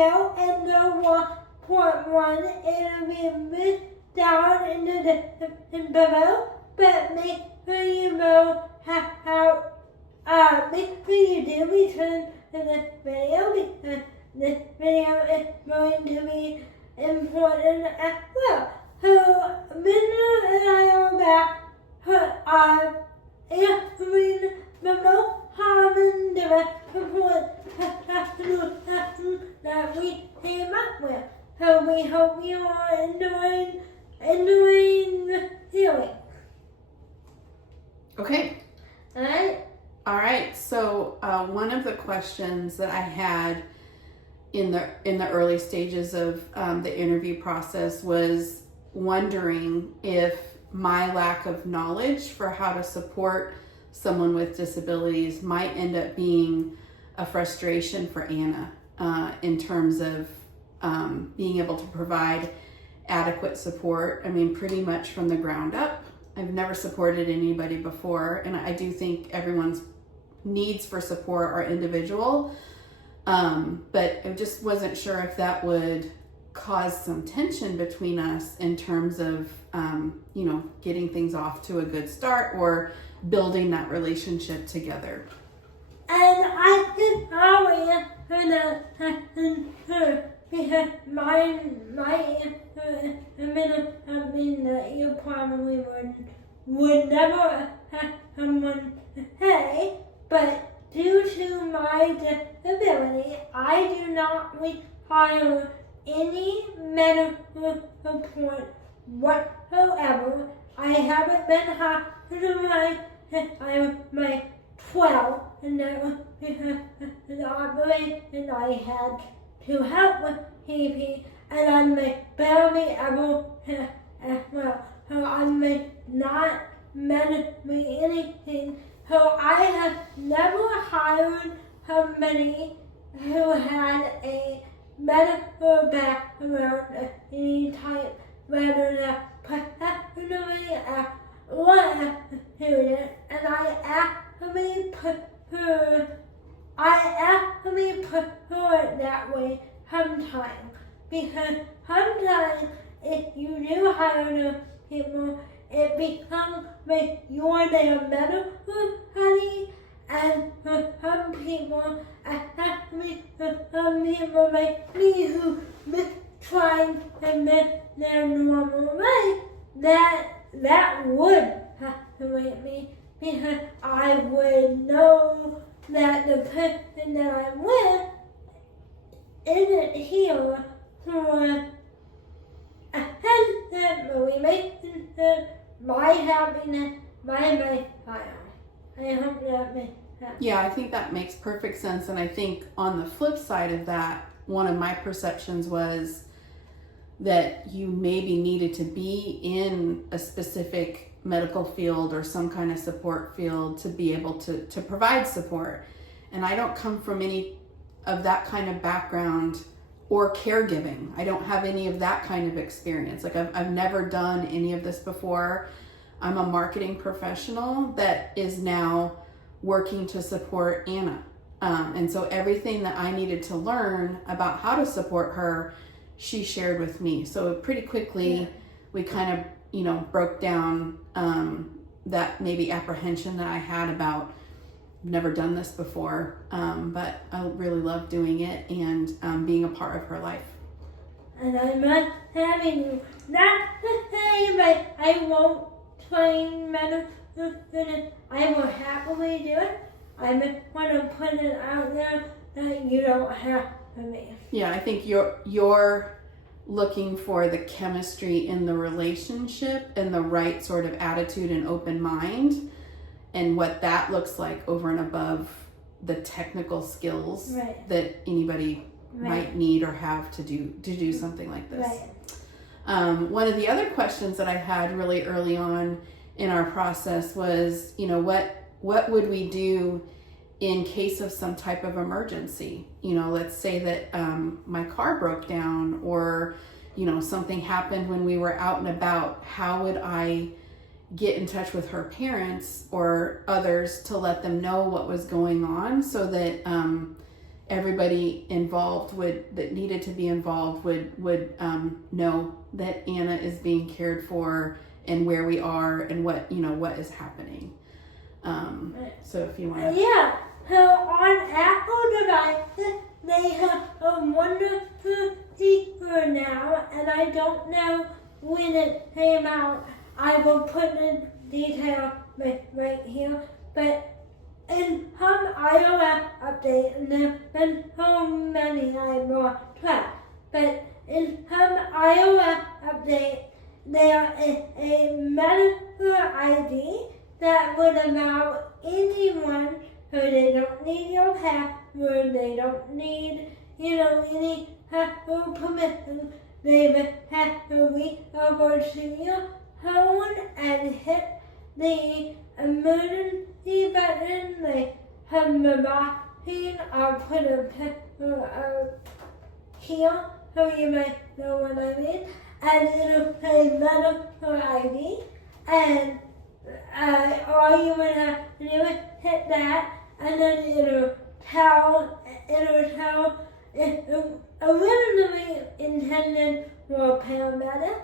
video and the part one, it'll be down in the description below, but make sure you know how make sure you do return to this video because this video is going to be important as well. So, Minna and I are back answering the most common direct support that we came up with. So we hope you are enjoying the healing. Okay. Alright? Alright, so one of the questions that I had in the early stages of the interview process was wondering if my lack of knowledge for how to support someone with disabilities might end up being a frustration for Anna in terms of being able to provide adequate support. I mean, pretty much from the ground up. I've never supported anybody before, and I do think everyone's needs for support are individual, but I just wasn't sure if that would cause some tension between us in terms of, getting things off to a good start or building that relationship together. And I think I'll answer that question too, because my answer is something that you probably would never have someone to say, but due to my disability, I do not require any medical support whatsoever. I haven't been hospitalized since I was 12, and that was because of the operation I had to help with TP, and I'm barely able to as well. So I'm not medically anything. So I have never hired somebody who had a medical background of any type, whether they're professionally or a student, and I actually prefer it that way sometimes, because sometimes if you do hire those people, it becomes like you're their medical honey, and for some people, especially for some people like me who miss trying to live their normal life, that would frustrate me, because I would know that the person that I'm with isn't here for a headset, a relationship, my happiness, my smile. I hope that makes sense. Yeah, I think that makes perfect sense. And I think on the flip side of that, one of my perceptions was that you maybe needed to be in a specific medical field or some kind of support field to be able to provide support. And I don't come from any of that kind of background or caregiving. I don't have any of that kind of experience. Like I've never done any of this before. I'm a marketing professional that is now working to support Anna. And so everything that I needed to learn about how to support her, she shared with me. So pretty quickly, we kind of, broke down that maybe apprehension that I had about never done this before, but I really love doing it and being a part of her life. And I'm not having you, not to say that I won't train medical students. I will happily do it. I just want to put it out there that you don't have to me. Yeah, I think you're looking for the chemistry in the relationship and the right sort of attitude and open mind, and what that looks like over and above the technical skills that anybody might need or have to do something like this. One of the other questions that I had really early on in our process was, what would we do in case of some type of emergency? Let's say that my car broke down, or something happened when we were out and about. How would I get in touch with her parents or others to let them know what was going on, so that everybody involved that needed to be involved would know that Anna is being cared for and where we are and what is happening. So if you want to. Yeah. So on Apple devices, they have a wonderful feature now, and I don't know when it came out. I will put the detail right here. But in some iOS update, and there have been so many I lost track, but in some iOS update, there is a medical ID that would allow anyone who they don't need your password, they don't need, any password permission, they would have to reach over to your phone and hit the emergency button, like have the vaccine. I'll put a picture of here so you might know what I mean. And it'll say medical ID, and all you would have to do is hit that, and then it'll tell it's originally intended for paramedics.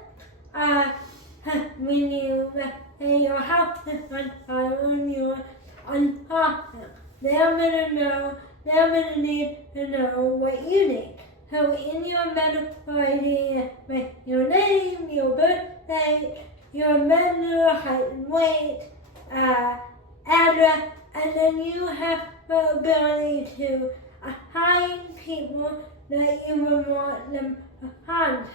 When you say your house is on fire and you're on hospital, they're gonna need to know what you need. So in your medical ID, with your name, your birth date, your gender, height and weight, address, and then you have the ability to assign people that you would want them to contact.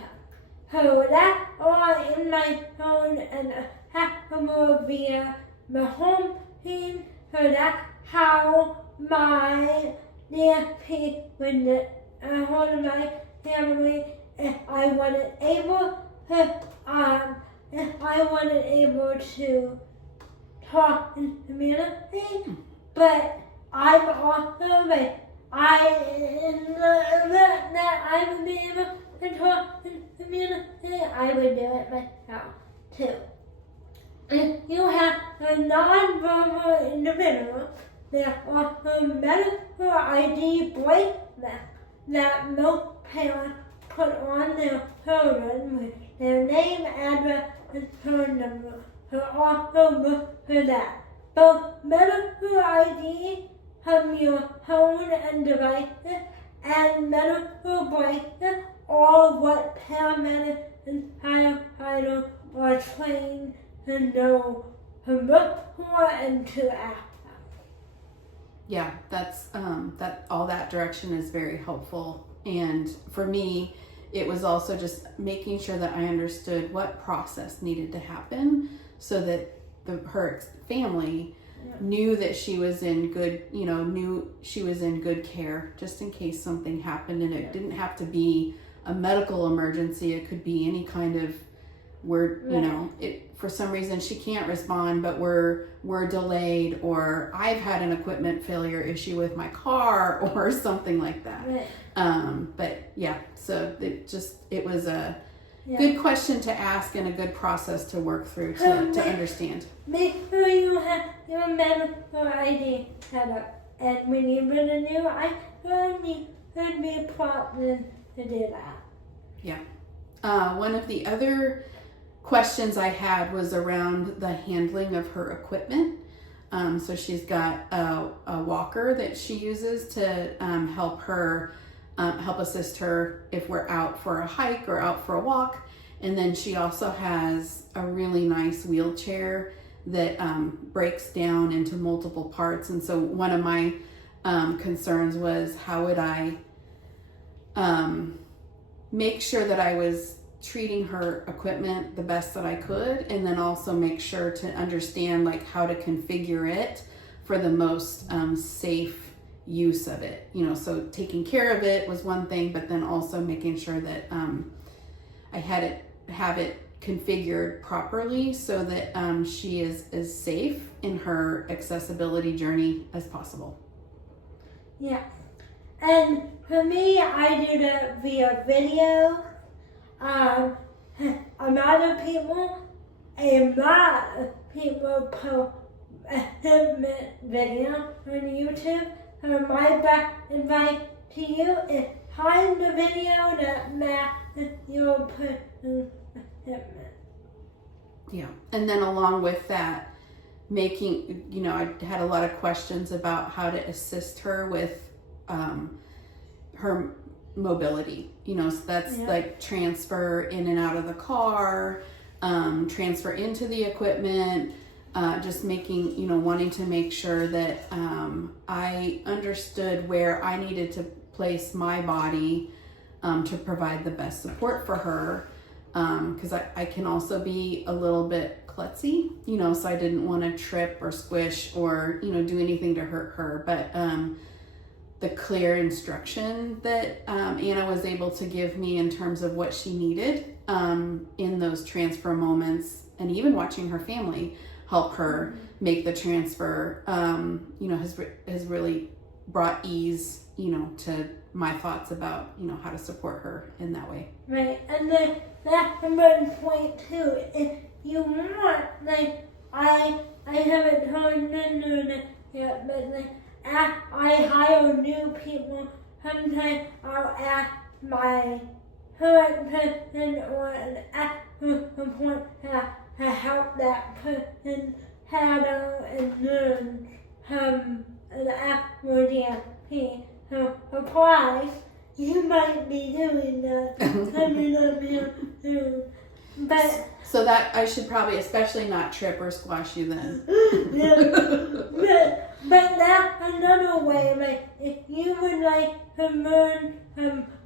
So that's all in my phone and accessible via the home screen. So that's how my DSP would hold my family if I wasn't able to talk and communicate. But I'm also in the event that I would be able to talk and communicate, I would do it myself too. If you have a non-verbal individual, there are also medical ID bracelets that most parents put on their children with their name, address, and phone number. So also look for that. Both medical ID from your phone and devices and medical bracelets are what paramedics and firefighters are trained to know, to look for, and to act on. Yeah, that's that all that direction is very helpful. And for me, it was also just making sure that I understood what process needed to happen so that her family knew that she was in good, knew she was in good care just in case something happened. And it didn't have to be a medical emergency. It could be any kind of for some reason she can't respond, but we're delayed, or I've had an equipment failure issue with my car or something like that. But yeah, so it was a good question to ask and a good process to work through to understand. Make sure you have your medical ID set up, and when you put a new iPhone, you could be prompted to do that. Yeah. One of the other questions I had was around the handling of her equipment. So she's got a walker that she uses to help assist her if we're out for a hike or out for a walk. And then she also has a really nice wheelchair that breaks down into multiple parts. And so one of my concerns was, how would I make sure that I was treating her equipment the best that I could, and then also make sure to understand how to configure it for the most safe use of it. So taking care of it was one thing, but then also making sure that I have it configured properly so that she is as safe in her accessibility journey as possible. Yeah. And for me, I do that via video. A lot of people post video on YouTube. So my best advice to you is hide the video that Matt you're putting him. Yeah, and then along with that, making, I had a lot of questions about how to assist her with her mobility, so that's like transfer in and out of the car, transfer into the equipment, just making, wanting to make sure that I understood where I needed to place my body to provide the best support for her. Because I can also be a little bit klutzy, so I didn't want to trip or squish or, do anything to hurt her. But the clear instruction that Anna was able to give me in terms of what she needed in those transfer moments, and even watching her family help her make the transfer, has really brought ease, to my thoughts about, how to support her in that way. Right, and then that's another point too. If you want, like, I haven't told Nunu yet, but like, I hire new people. Sometimes I'll ask my current person or an point to help that person handle and learn an actual DSP. So, surprise, you might be doing that coming up here soon. But so that I should probably especially not trip or squash you then. but that's another way. Like, if you would like to learn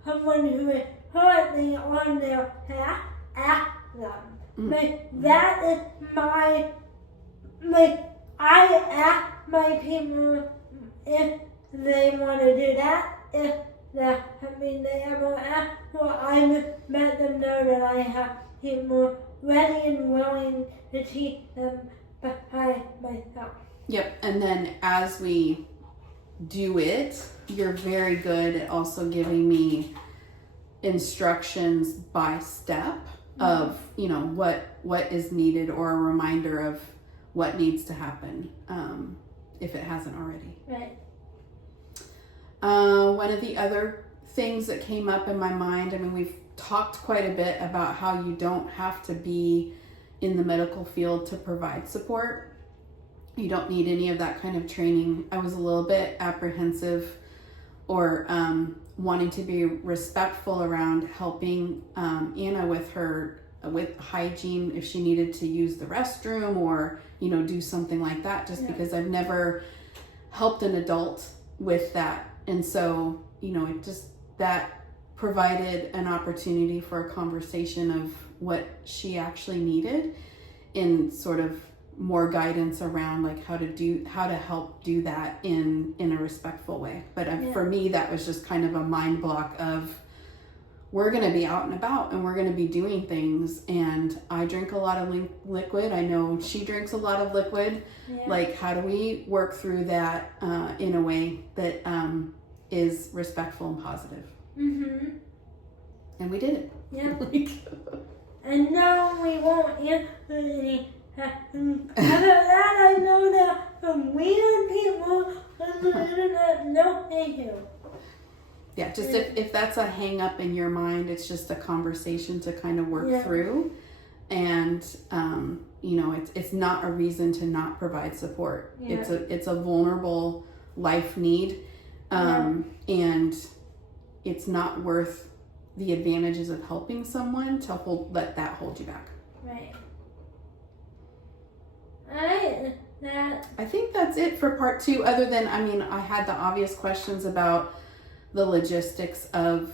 someone who is currently on their path, ask them. Like, that is my, I ask my people if they want to do that. If that's something they ever ask for, I would let them know that I have people ready and willing to teach them by myself. Yep, and then as we do it, you're very good at also giving me instructions by step of, what is needed, or a reminder of what needs to happen, if it hasn't already. Right. One of the other things that came up in my mind, we've talked quite a bit about how you don't have to be in the medical field to provide support. You don't need any of that kind of training. I was a little bit apprehensive or wanting to be respectful around helping Anna with hygiene if she needed to use the restroom or, do something like that, just because I've never helped an adult with that. And so, it just, that provided an opportunity for a conversation of what she actually needed, and sort of more guidance around like how to help do that in a respectful way. But for me, that was just kind of a mind block of, we're going to be out and about and we're going to be doing things, and I drink a lot of liquid. I know she drinks a lot of liquid. Like, how do we work through that in a way that is respectful and positive? And we did it. And no, we won't answer any. Other that, I know that some weird people on the internet, no thank you. Yeah, just if that's a hang up in your mind, it's just a conversation to kind of work through. And, it's not a reason to not provide support. It's a vulnerable life need. And it's not worth the advantages of helping someone to let that hold you back. Right. I think that's it for part 2, other than, I had the obvious questions about the logistics of,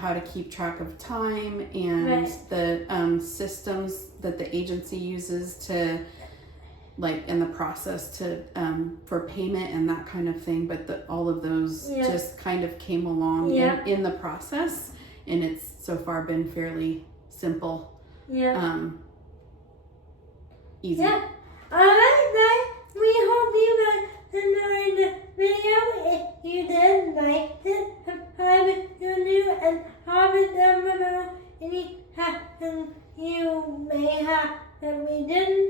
how to keep track of time and the systems that the agency uses to, like, in the process to, for payment and that kind of thing. But all of those just kind of came along in the process, and it's so far been fairly simple. Easy. Alright guys, we hope you guys enjoyed the video. If you did, like it, subscribe if you're new, and comment down below any questions you may have that we didn't